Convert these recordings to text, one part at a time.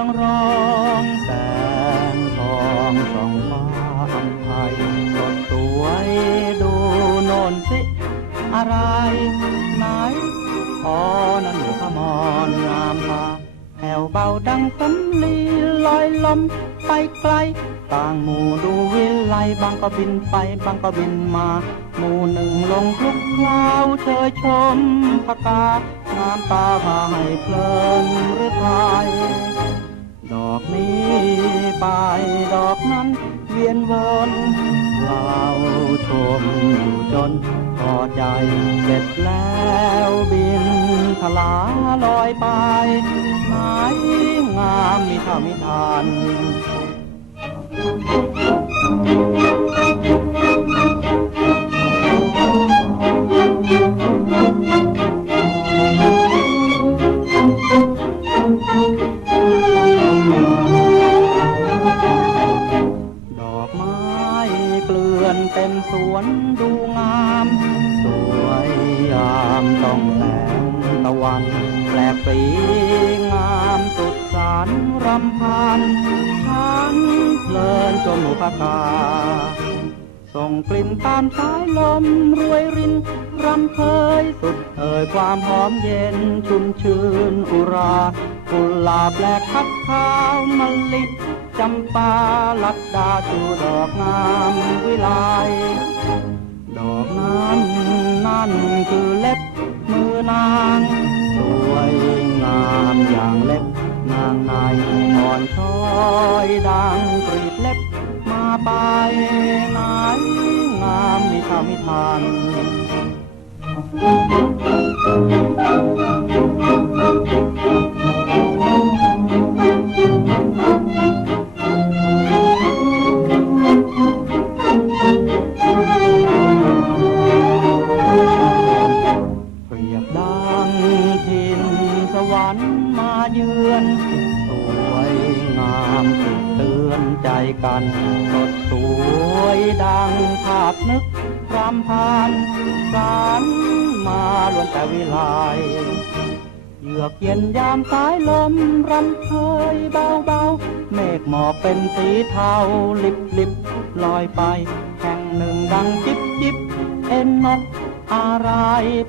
องร้องแสงทองส่องฟ้าอัมไพ่สดสวยดูโนนสิ อะไรไหนอ๋อนั่นหัวขมอนงามมาแผวเบาดังสำลีลอยลมไปไกล ต่างหมู่ดูวิไลบางก็บินไปบางก็บินมา หมู่หนึ่งลงคลุกคล้าวเชยชมพกางามตาพาให้เพลินหรือไทย ดอกนี้ไปดอกนั้น เวียนวนเราชมอยู่จนพอใจเสร็จแล้วบินทลาลอยไปไหนงามมีเท่ามิทาน เกลือนเต็มสวนดูงาม สวยยามต้องแสงตะวัน แปลกสีงามสุดสารรำพันฉันเพลินจมหนูพกา ส่งกลิ่นตามสายลมรวยรินรำเพยสุดเอ่ยความหอมเย็นชุ่มชื่นอุรากุหลาบแลกพักขาวมะลิจำปาลัดดาชูดอกงามวิไลดอกนั้นนั่นคือเล็บมือนางสวยงามอย่างเล็บนางในอ่อนช้อยดังกรี ไปไหนงามมีเท่ามิทาน กัน สดสวยดังภาพนึกรำพันสารมาล้วนแต่วิไลเยือกเย็นยามสายลมรำเคยเบาเบาๆเมฆหมอกเป็นสีเทาลิบลิบลอยไป แห่งหนึ่งดังจิบจิบเอ็นนกอะไร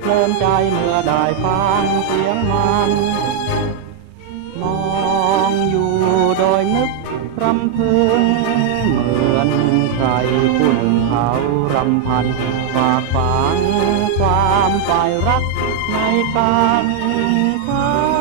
เพลินใจเมื่อได้ฟังเสียงมัน มองอยู่โดยนึก รำพึง เหมือนใครผู้หนึ่งเขารำพันฝากฝังความฝ่ายรักในกันฉั